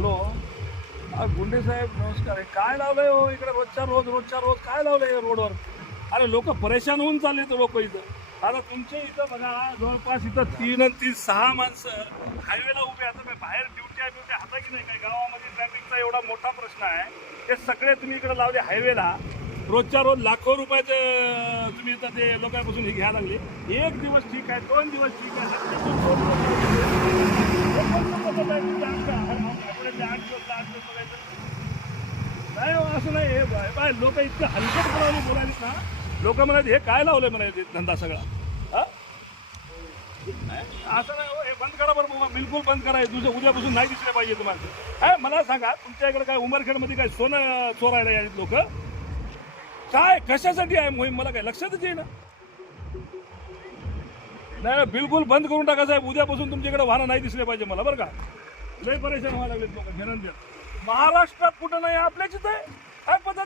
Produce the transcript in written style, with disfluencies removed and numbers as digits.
Hello, गुंडे साहेब नमस्कार. आहे काय लावलंय हो इकडे रोजच्या रोज काय लावलंय रोडवर? अरे लोक परेशान होऊन चालले तर लोक इथं. आता तुमच्या इथं बघा जवळपास इथं 6 माणसं हायवेला उभे. आता काय बाहेर ड्युट्या हाता की नाही? काय गावामध्ये ट्रॅफिकचा एवढा मोठा प्रश्न आहे, ते सगळे तुम्ही इकडे लावले हायवेला. रोजच्या रोज लाखो रुपयाचं तुम्ही इथं ते लोकांपासून हे घ्यायला लागले. एक दिवस ठीक आहे, 2 दिवस ठीक आहे, नाही हो, असं नाही. हे बाय लोक इतकं हलकटपणाने बोलायला ना, लोक म्हणाले हे काय लावलंय म्हणाले धंदा सगळा. हा असं नाही हो, हे बंद करा बरं, बिलकुल बंद करा. उद्यापासून नाही दिसले पाहिजे तुम्हाला. काय मला सांगा, तुमच्या इकडे काय उमरखेडमध्ये काय सोनं चोरायला यायचे लोक? काय कशासाठी आहे मोहीम मला काय लक्षातच येईना. नाही बिलकुल बंद करून टाका साहेब. उद्यापासून तुमच्याकडे वाहनं नाही दिसले पाहिजे मला, बरं का. लय परेशान व्हायला लागलेत लोक. महाराष्ट्रात कुठं नाही, आपल्याच इथं आहे. काय पद्धत